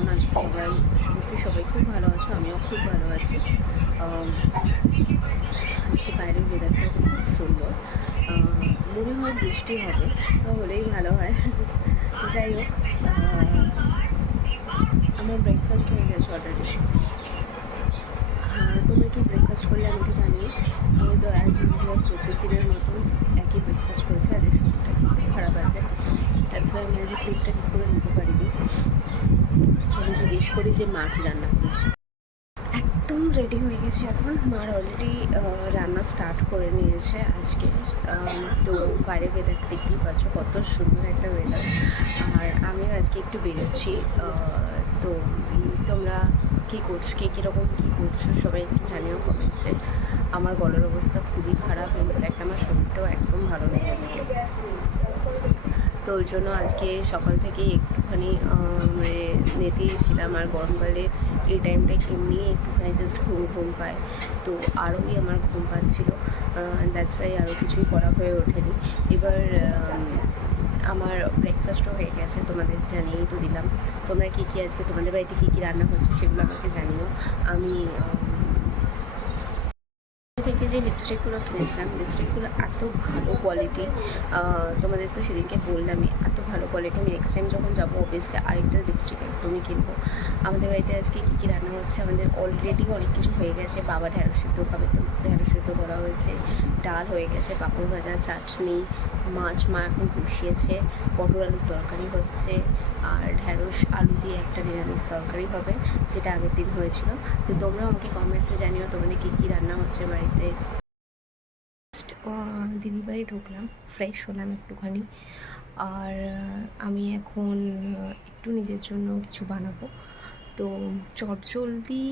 কেমন আছো সবাই, সত্যি সবাই খুব ভালো আছো, আমিও খুব ভালো আছি। আজকে বাইরের ওয়েদারটা খুব সুন্দর। মনে হয় বৃষ্টি হবে হলেই ভালো হয়। যাই হোক আমার ব্রেকফাস্ট হয়ে গেছে অলরেডি তোমরা কি ব্রেকফাস্ট করলে আমাকে জানিও? আমি তো অ্যাজ ইউজুয়াল প্রত্যেক দিনের মতন একই ব্রেকফাস্ট করেছি, আর শরীরটা খারাপ আছে। তারপরে আমি ক্লিপটা ঠিক করে নিতে পারিনি চলো জিজ্ঞেস করি যে মা কি রান্না করেছে। একদম রেডি হয়ে গেছি এখন। মার অলরেডি রান্না স্টার্ট করে নিয়েছে আজকে। তো বাইরে ওয়েদারটা দেখতেই পাচ্ছ, কত সুন্দর একটা ওয়েদার আর আমিও আজকে একটু বেরোচ্ছি তো তোমরা কী করছ, কে কীরকম কী করছ সবাই একটু জানিও কমেন্টসে আমার গলার অবস্থা খুবই খারাপ ইনফ্যাক্ট আমার শরীরটাও একদম ভালো নেই আজকে। তো ওই জন্য আজকে সকাল থেকে একটুখানি মানে নেতেই ছিলাম আর গরমকালে এই টাইমটা এমনি একটুখানি জাস্ট ঘুম ঘুম পায়। তো আরোই আমার ঘুম পাচ্ছিলো। দ্যাটস ওয়াই আরও কিছুই করা হয়ে ওঠেনি। এবার আমার ব্রেকফাস্টও হয়ে গেছে, তোমাদের জানিয়েই তো দিলাম। তোমরা কী কী আজকে তোমাদের বাড়িতে কী কী রান্না হচ্ছে সেগুলো আমাকে জানিও। আমি যে লিপস্টিকগুলো কিনেছিলাম লিপস্টিকগুলো এত ভালো কোয়ালিটি তোমাদের তো সেদিনকে বললামই, এত ভালো কোয়ালিটি আমি নেক্সট টাইম যখন যাব অবভিয়াসলি আরেকটা লিপস্টিক একদমই কিনবো। আমাদের বাড়িতে আজকে কী কী রান্না হচ্ছে, আমাদের অলরেডি অনেক কিছু হয়ে গেছে। বাবা ঢ্যাঁড়স সিদ্ধ খাবে, তো ঢ্যাঁড়স সিদ্ধ করা হয়েছে, ডাল হয়ে গেছে, পাঁপড় ভাজা, চাটনি, মাছ মা এখন বসিয়েছে, পটল আলুর তরকারি হচ্ছে, আর ঢ্যাঁড়স, আলু দিয়ে একটা নিরামিষ তরকারি হবে, যেটা আগের দিন হয়েছিল। তো তোমরাও আমাকে কমেন্টসে জানিও তোমাদের কী কী রান্না হচ্ছে বাড়িতে। দিদি বাড়ি ঢুকলাম ফ্রেশ হলাম একটুখানি। আর আমি এখন একটু নিজের জন্য কিছু বানাবো। তো চটজলদি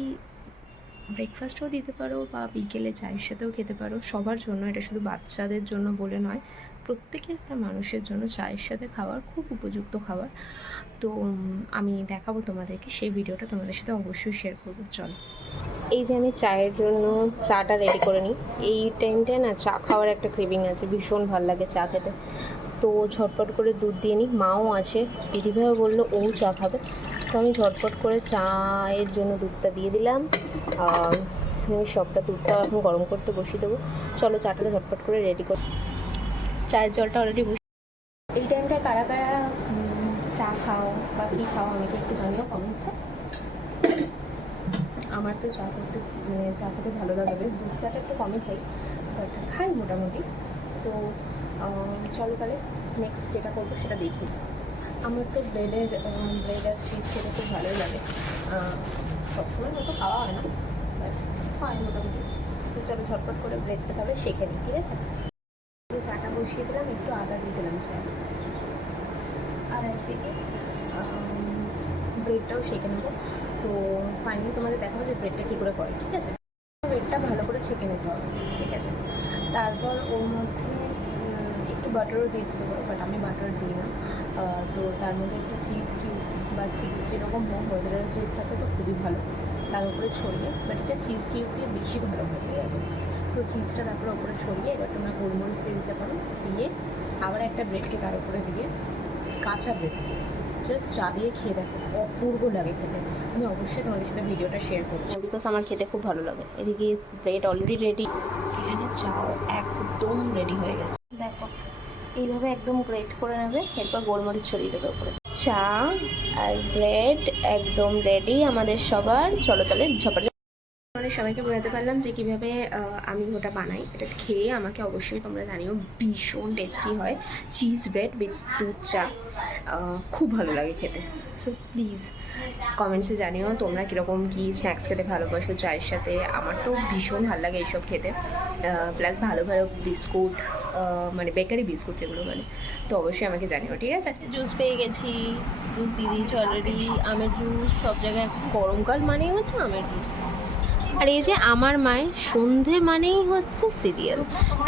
ব্রেকফাস্টও দিতে পারো বা বিকেলে চায়ের সাথেও খেতে পারো। সবার জন্য, এটা শুধু বাচ্চাদের জন্য বলে নয় প্রত্যেকের মানুষের জন্য চায়ের সাথে খাবার খুব উপযুক্ত খাবার। তো আমি দেখাবো তোমাদেরকে, সেই ভিডিওটা তোমাদের সাথে অবশ্যই শেয়ার করব। চলো। এই যে আমি চায়ের জন্য চাটা রেডি করে নিই। এই টাইমটায় না, চা খাওয়ার একটা ক্রেভিং আছে, ভীষণ ভালো লাগে চা খেতে। তো ঝটপট করে দুধ দিয়ে নিই মাও আছে। দিদিভাইও বলল, ও চা খাবে। তো আমি ঝটপট করে চায়ের জন্য দুধটা দিয়ে দিলাম। আমি সবটা দুধটা এখন গরম করতে বসিয়ে দেবো। চলো চাটা ঝটপট করে রেডি কর। চায়ের জলটা অলরেডি বসে এই টাইমটা কারা কারা চা খাও বা কী খাও আমাকে একটু জানিও কমেন্টসে আমার তো চা করতে মানে চা খেতে ভালো লাগে। দুধ চাটা একটু কমই খাই বাট খাই মোটামুটি। তো চলো তাহলে নেক্সট যেটা করব সেটা দেখি। আমার তো ব্রেডের ব্রেড আর চিজ খেতে খুব ভালোই লাগে। সবসময় মতো খাওয়া হয় না বাট হয় মোটামুটি। তো চলো ঝটপট করে ব্রেডটা তাহলে শেখে নিই, ঠিক আছে? চাটা বসিয়ে দিলাম, একটু আদা দিয়ে দিলাম চায়। আর একদিকে ব্রেডটাও শেখে নেব। তো ফাইনালি তোমাদের দেখাবো যে ব্রেডটা কী করে করে, ঠিক আছে? ব্রেডটা ভালো করে ছেঁকে নিতে হবে, ঠিক আছে? তারপর ওর মধ্যে একটু বাটারও দিয়ে দিতে পারো বাট আমি বাটার দিই না। তো তার মধ্যে একটু চিজ কিউব বা চিজ যেরকম হোক মোজারেলা চিজ থাকে তো খুবই ভালো। তার উপরে ছড়িয়ে বাট এটা চিজ কিউব দিয়ে বেশি ভালো হয় আছে তো চিজটা তারপরে ওপরে ছড়িয়ে, এবার তোমরা গোলমরিচ দিয়ে দিতে পারো, দিয়ে আবার একটা ব্রেডকে তার উপরে দিয়ে কাঁচা ব্রেড জাস্ট চা দিয়ে খেয়ে দেখো, অপূর্ব লাগে খেতে। আমি অবশ্যই তোমাদের সাথে ভিডিওটা শেয়ার করব বিকজ আমার খেতে খুব ভালো লাগে। এদিকে ব্রেড অলরেডি রেডি এখানে চাও একদম রেডি হয়ে গেছে। এইভাবে একদম গ্রেট করে নেবে, এরপর গোলমরিচ ছড়িয়ে দেবে উপরে। চা আর ব্রেড একদম রেডি আমাদের সবার। চলো তাহলে ঝপাঝপ। আমাদের সবাইকে বোঝাতে পারলাম যে কীভাবে আমি ওটা বানাই। এটা খেয়ে আমাকে অবশ্যই তোমরা জানিও, ভীষণ টেস্টি হয়। চিজ ব্রেড উইথ দুধ চা। খুব ভালো লাগে খেতে। সো প্লিজ কমেন্টসে জানিও তোমরা কীরকম কী স্ন্যাক্স খেতে ভালোবাসো চায়ের সাথে। আমার তো ভীষণ ভালো লাগে এইসব খেতে। প্লাস ভালো ভালো বিস্কুট মানে বেকারি বিস্কুট যেগুলো মানে। তো অবশ্যই আমাকে জানিও, ঠিক আছে? জুস পেয়ে গেছি, জুস দিয়ে দিয়েছি অলরেডি আমের জুস, সব জায়গায় এখন গরমকাল মানেই হচ্ছে আমের জুস। আর এই যে আমার মায়ের সন্ধে মানেই হচ্ছে সিরিয়াল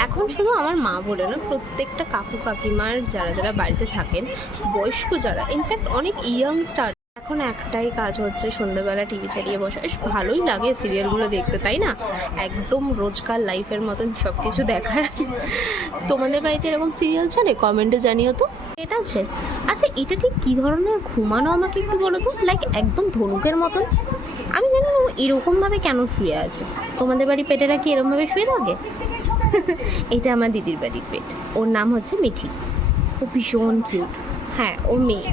এখন শুধু আমার মা বলে না, প্রত্যেকটা কাকু কাকিমার যারা যারা বাড়িতে থাকেন, বয়স্ক যারা ইনফ্যাক্ট অনেক ইয়াংস্টার এখন একটাই কাজ হচ্ছে সন্ধ্যাবেলা টিভি চালিয়ে বসে। ভালোই লাগে সিরিয়ালগুলো দেখতে, তাই না? একদম রোজকার লাইফের মতন সব কিছু দেখায়। তোমাদের বাড়িতে এরকম সিরিয়াল চলে? কমেন্টে জানিও তো। এটা আছে। আচ্ছা এটা ঠিক কী ধরনের ঘুমানো আমাকে একটু বলো তো? লাইক একদম ধনুকের মতন। আমি জানি না এরকমভাবে কেন শুয়ে আছে। তোমাদের বাড়ি পেটেরা কি এরকমভাবে শুয়ে থাকে? এটা আমার দিদির বাড়ির পেট। ওর নাম হচ্ছে মিঠি। ও ভীষণ কিউট হ্যাঁ ও মেয়ে।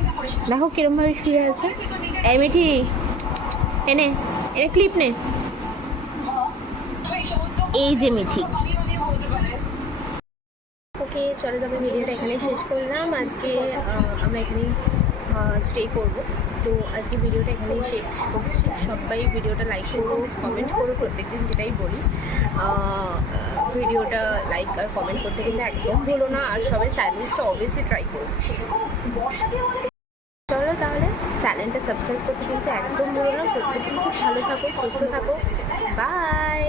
দেখো কিরমভাবে শুয়ে আছে। এই মিঠি এনে এনে ক্লিপ নে এই যে মিঠি। ওকে, চলো তবে ভিডিওটা এখানে শেষ করলাম। আজকে আমরা এখানেই স্টে করব। তো আজকে ভিডিওটা এখানেই শেষ করছি। সবাই ভিডিওটা লাইক করো কমেন্ট করো, প্রত্যেকদিন যেটাই বলি। ভিডিওটা লাইক আর কমেন্ট করতে কিন্তু একদম ভুলো না, আর সবাই চ্যানেলসটা অবভিয়াসলি ট্রাই করো। চলো তাহলে চ্যানেলটা সাবস্ক্রাইব করতে কিন্তু একদম ভুলো না। প্রত্যেকদিন খুব ভালো থাকো, সুস্থ থাকো। বাই